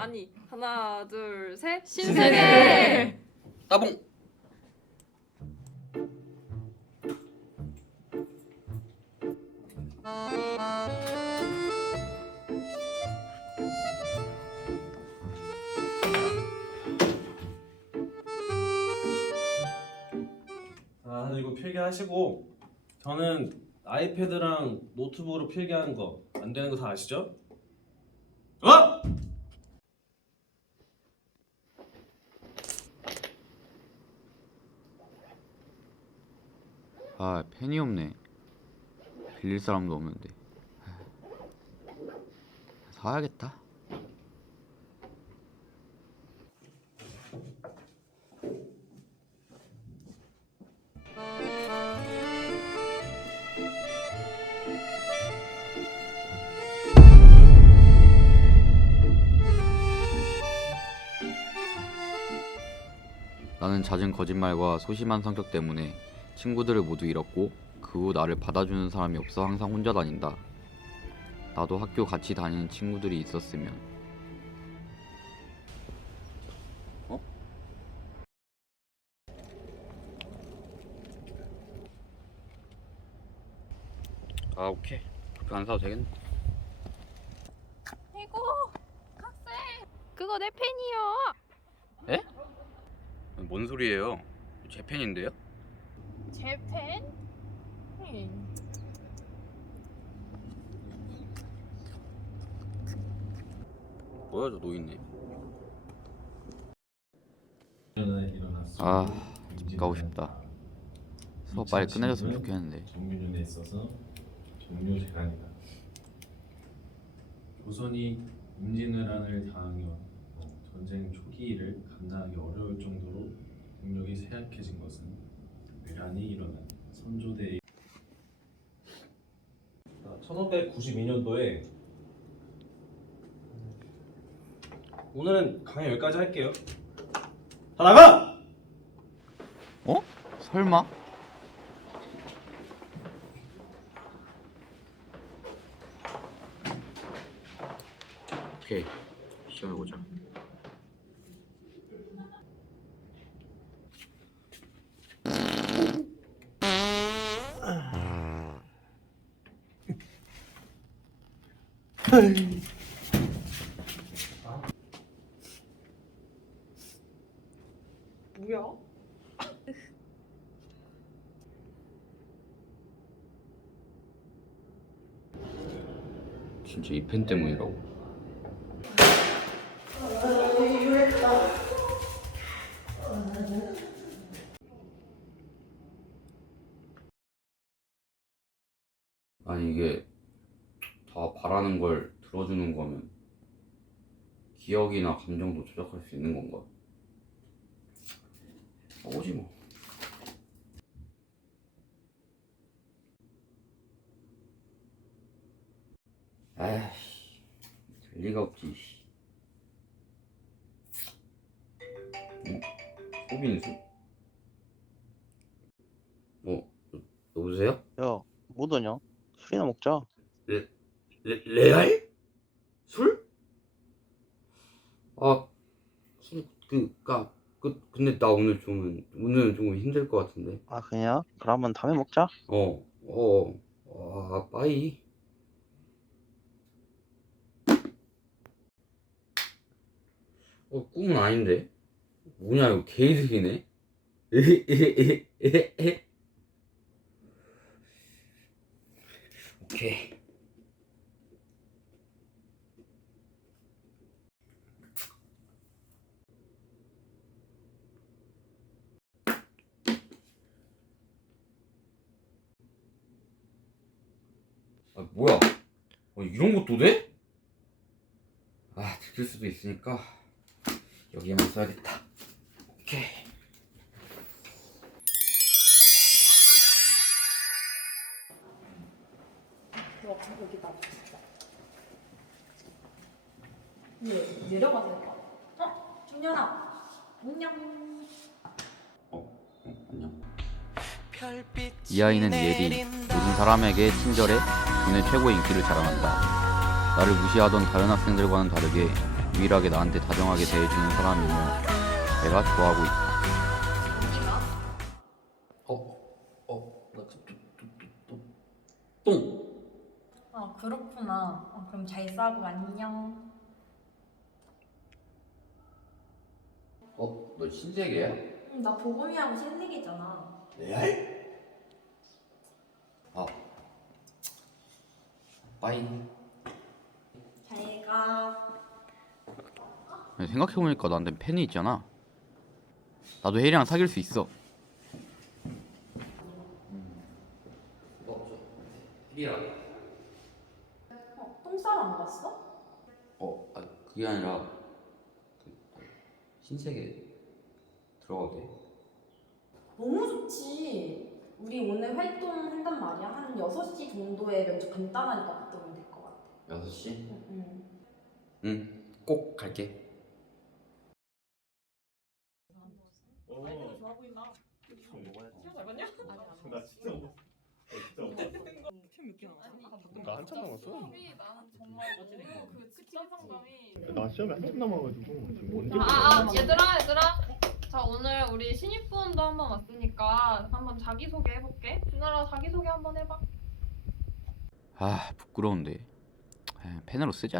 아니 하나 둘 셋. 신세계! 따봉. 아, 이거 필기하시고 저는 아이패드랑 노트북으로 필기하는 거 안 되는 거 다 아시죠? 어? 아 펜이 없네. 빌릴 사람도 없는데. 사야겠다. 나는 잦은 거짓말과 소심한 성격 때문에 친구들을 모두 잃었고 그 후 나를 받아주는 사람이 없어 항상 혼자 다닌다. 나도 학교 같이 다니는 친구들이 있었으면. 어? 아 오케이. 그렇게 안 사도 되겠네. 아이고 학생 그거 내 펜이요. 뭔 소리예요? 제 펜인데요? 제 펜? 음. 뭐야 저 노인네. 아, 집 가고 싶다. 수업 빨리 끝내줬으면 좋겠는데. 정규년에 있어서 종료 재간이다. 조선이 임진왜란을 당하여 어, 전쟁 초기를 감당하기 어려울 정도로 국력이 쇠약해진 것은 외란이 일어난 선조대의 1592년도에 오늘은 강의 여기까지 할게요. 다 나가! 어? 설마? 오케이 시험해 보자. 뭐야? 진짜 이 펜 때문이라고. 아니 이게 다 바라는 걸 들어주는 거면 기억이나 감정도 조작할 수 있는 건가? 오지 뭐. 에이씨, 될 리가 없지. 씨. 어? 소빈수? 어, 여- 여보세요? 야, 뭐더냐? 술이나 먹자. 레, 레알? 술? 아, 술, 그, 까, 그, 근데 나 오늘 좀, 오늘은 조금 힘들 것 같은데. 아, 그냥? 그러면 다음에 먹자. 어, 어, 아, 빠이. 어, 꿈은 아닌데? 뭐냐, 이거 개이득이네? 에헤헤헤헤헤. 오케이. 뭐야? 어, 이런 것도 돼? 아, 들킬 수도 있으니까 여기에만 써야겠다. 오케이. 너 여기다 진짜. 예, 내려가서 해봐. 어, 준현아, 안녕. 이 아이는 예리, 모든 사람에게 친절해 교내 최고의 인기를 자랑한다. 나를 무시하던 다른 학생들과는 다르게 유일하게 나한테 다정하게 대해주는 사람이며 내가 좋아하고 있다. 어, 어, 나 똥. 아 그렇구나. 어, 그럼 잘 싸고 안녕. 어, 너 신세계야? 응, 나 보검이하고 신세계잖아. 레알? 아, 빠이. 잘 가. 생각해보니까 나한테 팬이 있잖아. 나도 혜리랑 사귈 수 있어. 어, 저 혜리야. 어, 똥 싸러 안 갔어? 어, 아, 그게 아니라 그 신세계 들어가도 돼? 너무 좋지. 우리 오늘 활동한단 말이야. 한 6시 정도에 면접 간단하니까 그때 오면 될 것 같아. 6시? 응, 응. 응, 꼭 갈게. 아이고 좋아 보인다. 시험 잘 봤냐? 나 진짜 못. 나 한참 남았어. 수업이 나는 정말 너무 그 상담이 나 시험이 한참 남아가지고 지금 언제? 아, 아, 아 얘들아 얘들아 자 오늘 우리 신입부원도 한번 왔으니까 한번 자기소개 해볼게 준아라 자기소개 한번 해봐 아, 부끄러운데. 에, 펜으로 쓰자.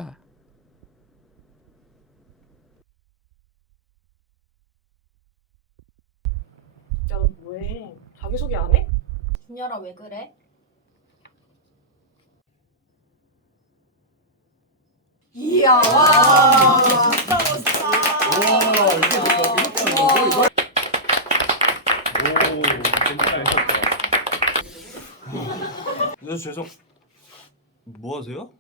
야, 너 뭐해? 자기소개 안 해? 준열아 왜 그래? 이야 와 진짜 멋있다. 오, 괜찮아. 네, 죄송. 뭐 하세요?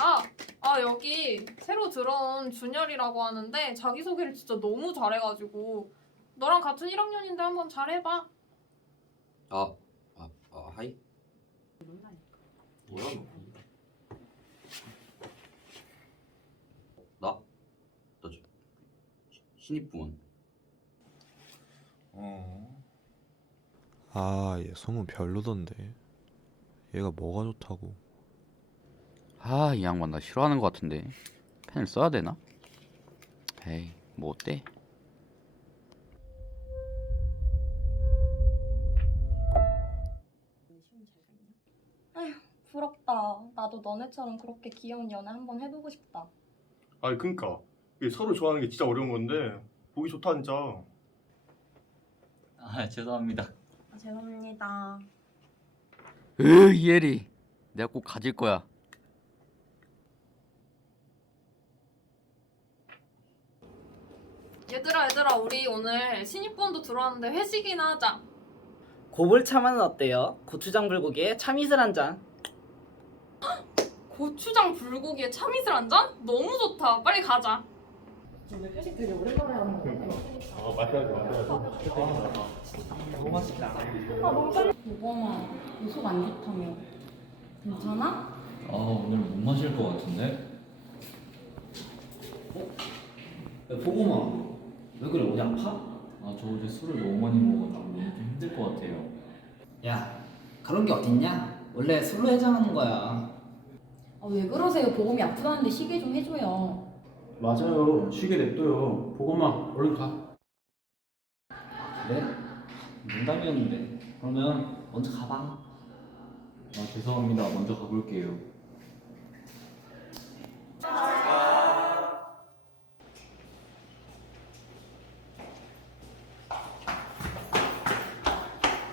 아, 아 여기 새로 들어온 준열이라고 하는데 자기소개를 진짜 너무 잘해가지고 너랑 같은 1학년인데 한번 잘해봐 아, 아, 아 하이. 뭐야 너? 나? 나 저, 신입부원. 어. 아, 얘 소문 별로던데. 얘가 뭐가 좋다고. 아, 이 양반 나 싫어하는 것 같은데. 펜을 써야 되나? 에이, 뭐 어때? 부럽다. 나도 너네처럼 그렇게 귀여운 연애 한번 해보고 싶다. 아, 그니까 이게 서로 좋아하는 게 진짜 어려운 건데 보기 좋다 진짜. 아 죄송합니다. 아, 죄송합니다. 으, 이혜리. 내가 꼭 가질 거야. 얘들아 얘들아 우리 오늘 신입부원도 들어왔는데 회식이나 하자 고불참은 어때요? 고추장 불고기에 참이슬 한 잔. 고추장 불고기에 참이슬 한 잔? 너무 좋다 빨리 가자 회식 되게 오랜만에 하는 거 같아. 아, 맞아야지, 맞아야지. 너무 맛있다. 보검아 속안 좋다며. 괜찮아? 아 오늘 못 마실 것 같은데? 야, 보고마. 왜 그래? 어디 아파? 아 저 어제 술을 너무 많이 먹어가지고 너무 좀 힘들 것 같아요. 야, 그런 게 어딨냐? 원래 술로 해장하는 거야. 아, 왜 그러세요? 보검이 아프다는데 쉬게 좀 해줘요. 맞아요. 쉬게 냅둬요. 보고마 얼른 가. 그래? 농담이었는데. 그러면 먼저 가봐. 아 죄송합니다. 먼저 가볼게요.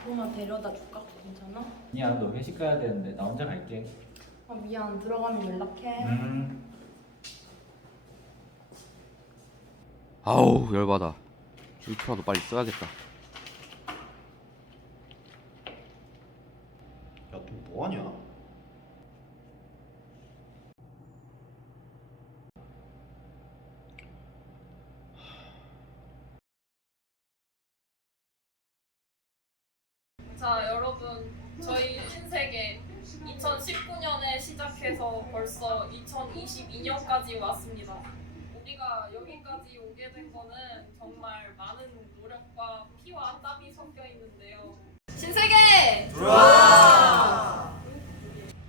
보검아 데려다 줄까? 괜찮아? 아니야 너 회식 가야 되는데 나 혼자 갈게. 아 미안 들어가면 연락해. 음. 아우, 열받아. 1초라도 빨리 써야겠다. 야, 너 뭐하냐? 자 여러분 저희 신세계 2019년에 시작해서 벌써 2022년까지 왔습니다. 우리가 여기까지 오게 된 거는 정말 많은 노력과 피와 땀이 섞여 있는데요. 신세계!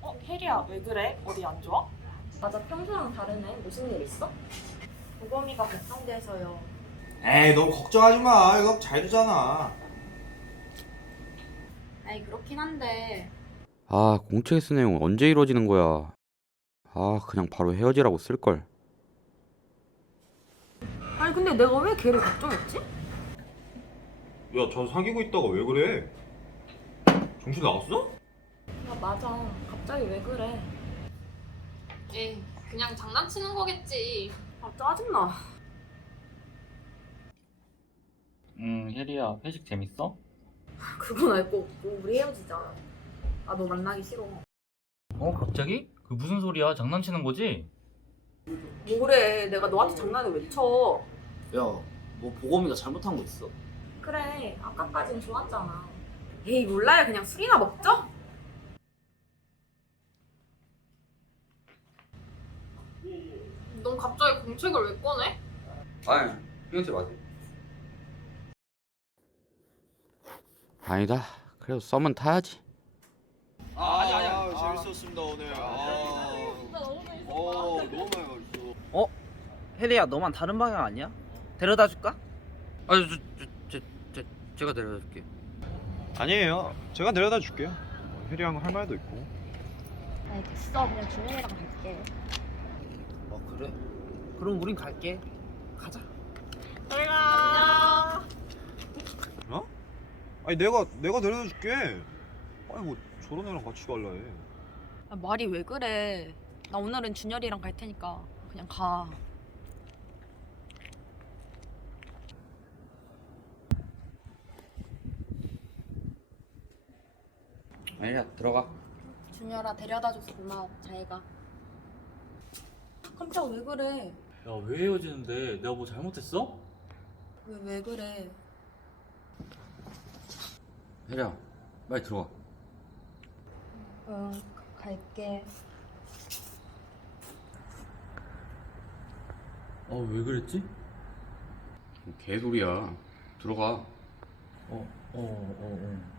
어, 혜리야, 왜 그래? 어디 안 좋아? 맞아 평소랑 다르네. 무슨 일 있어? 보검이가 걱정돼서요. 에이 너무 걱정하지 마 이거 잘 두잖아 아니 그렇긴 한데 아 공책에 쓴 내용 언제 이루어지는 거야 아 그냥 바로 헤어지라고 쓸걸 아니 근데 내가 왜 걔를 걱정했지? 야, 저 사귀고 있다가 왜 그래? 정신 나갔어? 아 맞아. 갑자기 왜 그래? 에이 그냥 장난치는 거겠지. 아 짜증나. 응 혜리야 회식 재밌어? 그건 알고 없고 우리 헤어지자. 아 너 만나기 싫어. 어 갑자기? 그 무슨 소리야 장난치는 거지? 뭐래 내가 너한테 장난을 왜 쳐? 야뭐 보검이가 잘못한 거 있어? 그래. 아까까진 좋았잖아. 에이 몰라요. 그냥 술이나 먹죠? 넌 갑자기 공책을 왜 꺼내? 아니 형한테 맞아. 아니다. 그래도 썸은 타야지. 아니 아니 재밌었습니다 오늘. 아, 어 너무 많이 가있어? 혜리야 너만 다른 방향 아니야? 데려다 줄까? 아니 저, 저, 저, 저, 제가 데려다 줄게 아니에요 제가 내려다 줄게요 혜리랑 할 말도 있고 아니 됐어. 그냥 준현이랑 갈게. 어 그래? 그럼 우린 갈게 가자 어? 아니 내가 내가 내려다 줄게 아니 뭐 저런 애랑 같이 갈라 해 아, 말이 왜 그래? 나 오늘은 준열이랑 갈 테니까 그냥 가. 아니야 들어가 준열아 데려다줘서 고마워. 잘 가. 깜짝 왜 그래? 야 왜 헤어지는데 내가 뭐 잘못했어? 왜 왜 그래? 혜리야 빨리 들어가 응 갈게. 아 왜 그랬지? 개소리야 들어가 어어어 어, 어, 어.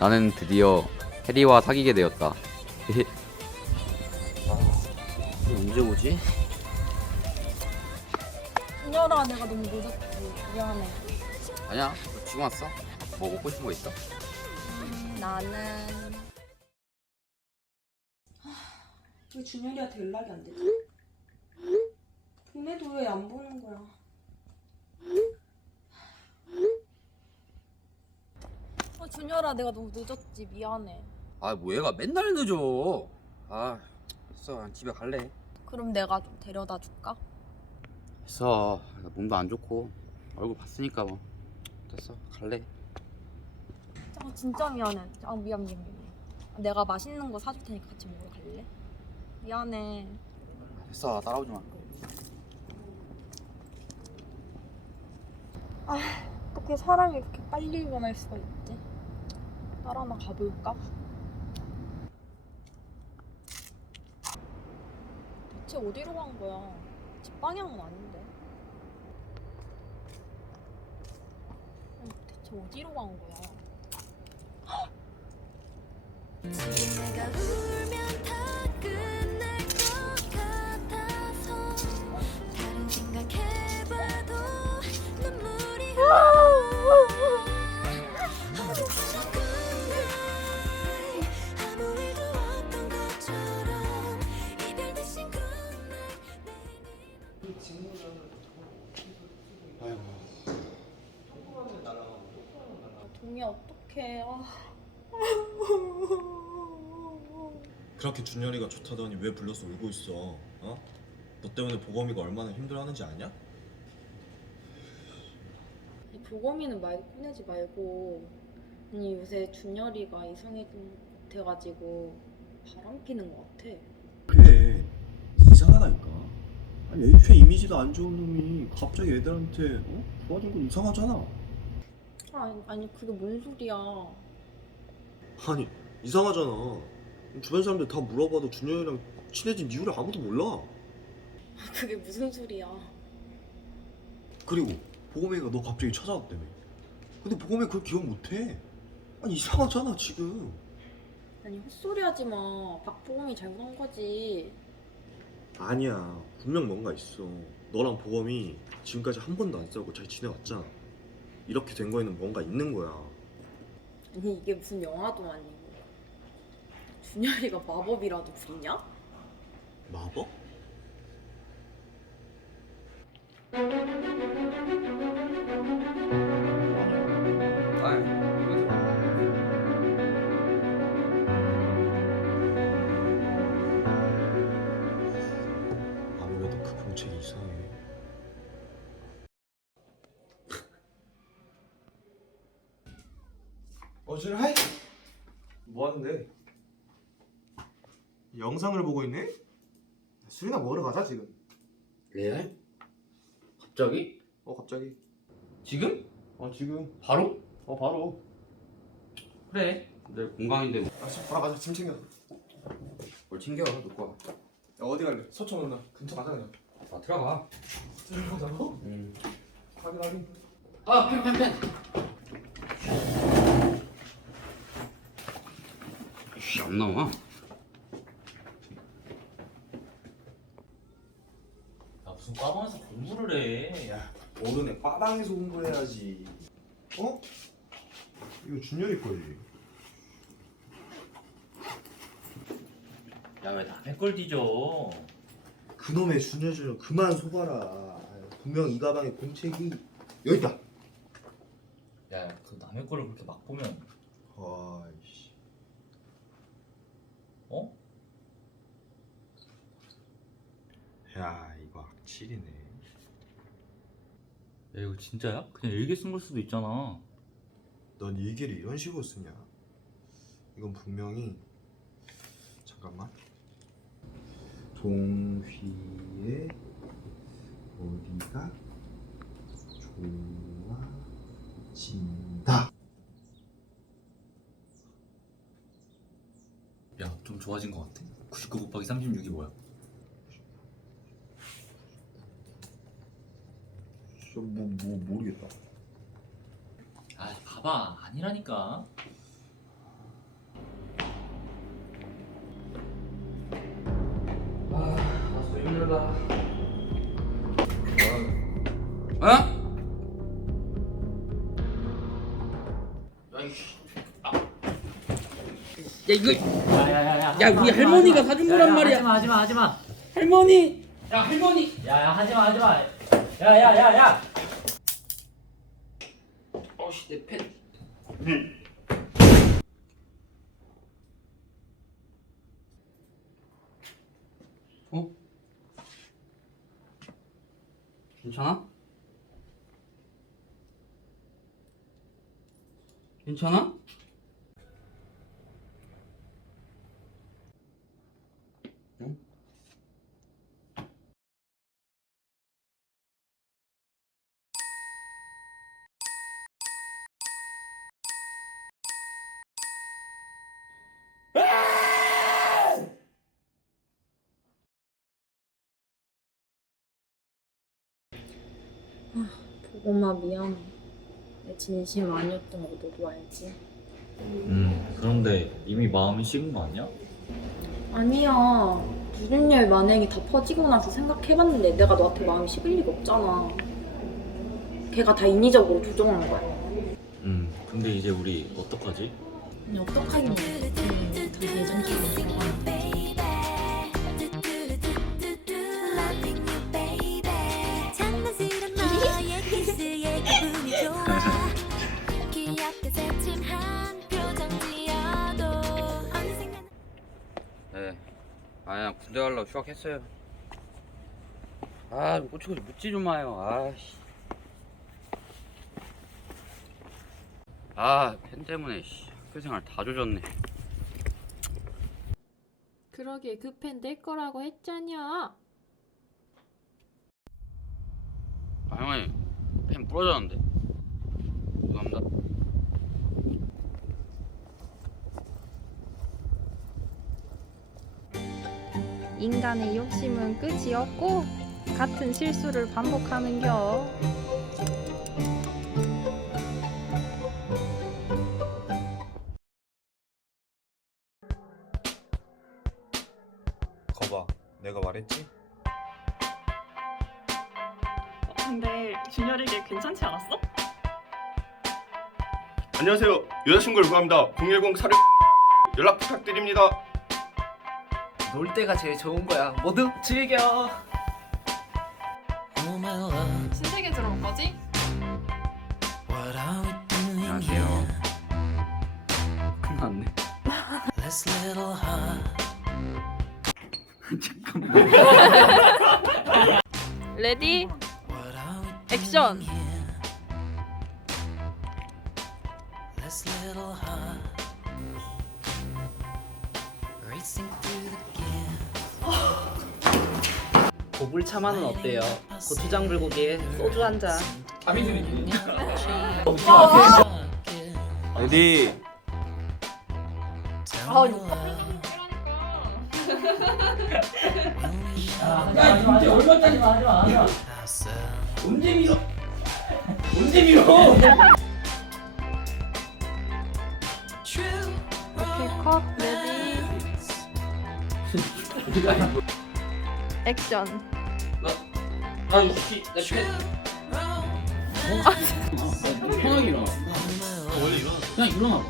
나는 드디어 해리와 사귀게 되었다 언제 오지? 준열아 내가 너무 늦었지. 미안해. 아니야 너 지금 왔어 뭐 먹고 싶은 거 있어? 음, 나는 왜 준열이한테 연락이 안 되지? 보내도 왜 안 보는 거야? 어, 준열아 내가 너무 늦었지. 미안해. 아 뭐 얘가 맨날 늦어 아 됐어 난 집에 갈래 그럼 내가 좀 데려다 줄까? 됐어 나 몸도 안 좋고 얼굴 봤으니까 뭐 됐어 갈래 아 진짜 미안해. 아 미안 미안 미안. 내가 맛있는 거 사줄 테니까 같이 먹으러 갈래? 미안해. 됐어 따라오지 마 어떻게 사람이 그렇게 빨리 변할 수가 있지? 따라나 가볼까? 대체 어디로 간 거야? 집 방향은 아닌데. 대체 어디로 간 거야? 준열이가 좋다더니 왜 불러서 울고 있어? 어? 너 때문에 보검이가 얼마나 힘들어하는지 아냐? 이 보검이는 말 꺼내지 말고 아니 요새 준열이가 이상해진 것 같아가지고 바람 피는 것 같아. 그래 이상하다니까 아니 애초에 이미지도 안 좋은 놈이 갑자기 애들한테 어? 좋아진 건 이상하잖아 아니, 아니 그게 뭔 소리야? 아니 이상하잖아 주변 사람들 다 물어봐도 준영이랑 친해진 이유를 아무도 몰라. 그게 무슨 소리야? 그리고 보검이가 너 갑자기 찾아왔다며. 근데 보검이 그걸 기억 못해. 아니 이상하잖아 지금. 아니 헛소리 하지 마. 박보검이 잘못한 거지. 아니야 분명 뭔가 있어. 너랑 보검이 지금까지 한 번도 안 싸우고 잘 지내왔잖아. 이렇게 된 거에는 뭔가 있는 거야. 아니 이게 무슨 영화도 아니고. 준열이가 마법이라도 부리냐? 마법? 아무래도 그 공책이 이상해. 어준 하이 뭐 하는데? 영상을 보고 있네? 술이나 먹으러 가자 지금. 레알? 갑자기? 어 갑자기? 지금? 어 지금. 바로? 어 바로. 그래 내 공강인데 뭐. 아 가자 짐 챙겨. 뭘 챙겨 놓고 와. 야 어디 갈래? 서초 누나 근처 가자 그냥. 아 들어가 들어가자고? 음. 확인 확인. 아펜펜 펜. 씨, 안 나와. 야 무슨 과방에서 공부를 해. 야 모르네 빠방에서 공부해야지. 어? 이거 준열이 거지. 야 왜 남의 걸 뒤져? 그놈의 준열 준열 그만 속아라. 분명 이 가방에 공책이 여기 있다. 야 그 남의 거를 그렇게 막 보면 아이씨. 어? 야 이거 악질이네. 야 이거 진짜야? 그냥 일기 쓴 걸 수도 있잖아. 넌 일기를 이런 식으로 쓰냐? 이건 분명히 잠깐만. 동휘의 어디가 좋아진다. 야 좀 좋아진 것 같아. 99 곱하기 36이 뭐야? 뭐, 뭐 모르겠다. 아 봐봐 아니라니까. 아나소 힘들다. 어? 야 이거 야야야야. 야 우리 할머니가 사준 거란 말이야. 하지마 하지마 하지마. 할머니. 야 할머니. 야야 하지마 하지마. 야야야야. 어씨 내 펜. 어? 괜찮아? 괜찮아? 응? 보검아 미안해. 내 진심 아니었던 거 너도 알지? 음 그런데 이미 마음이 식은 거 아니야? 아니야. 유준열 만행이 다 퍼지고 나서 생각해봤는데 내가 너한테 마음이 식을 리가 없잖아. 걔가 다 인위적으로 조종한 거야. 음 근데 이제 우리 어떡하지? 아니 어떡하긴 해. 다시 예전처럼 돌아가는 아야 군대 가려고 휴학했어요. 아, 좀 꼬치꼬치 묻지 좀 마요. 아씨. 아, 팬 때문에 씨, 학교 생활 다 조졌네. 그러게 그 펜 내 거라고 했잖여. 아, 형님, 펜 부러졌는데. 죄송합니다. 인간의 욕심은 끝이 없고 같은 실수를 반복하는겨. 거봐 내가 말했지? 근데 준열이게 괜찮지 않았어? 안녕하세요. 여자친구를 구합니다. 010 사료 연락 부탁드립니다. 놀 때가 제일 좋은 거야. 모두 즐겨. 신세계 들어올 거지? 안녕하세요. 끝났네. 레디 액션. 고불차만은 어때요? 고추장 불고기에 소주 한 잔. 레디 아 야, 진짜 얼마짜리 하지 마. 하지 마. 언제 밀어? 언제 밀어? 오케이 컷 레디 액션. 나 이씨, 나 피. 편하게 일어나. 원래 일어나. 그냥 일어나.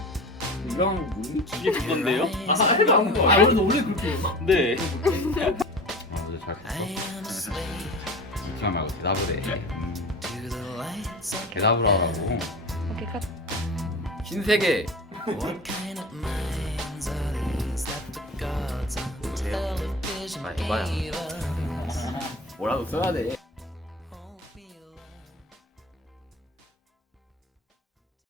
일어나는 거 모르니? 이게 그건데요? 아, 해도 안 거. 아, 원래 원래 그렇게 일어나. 네. 어제 잘 갔어? 말고 대답을 해. 음. 대답을 하라고. 오케이 컷. 신세계. 아, 이봐야. 뭐라고 써야 돼?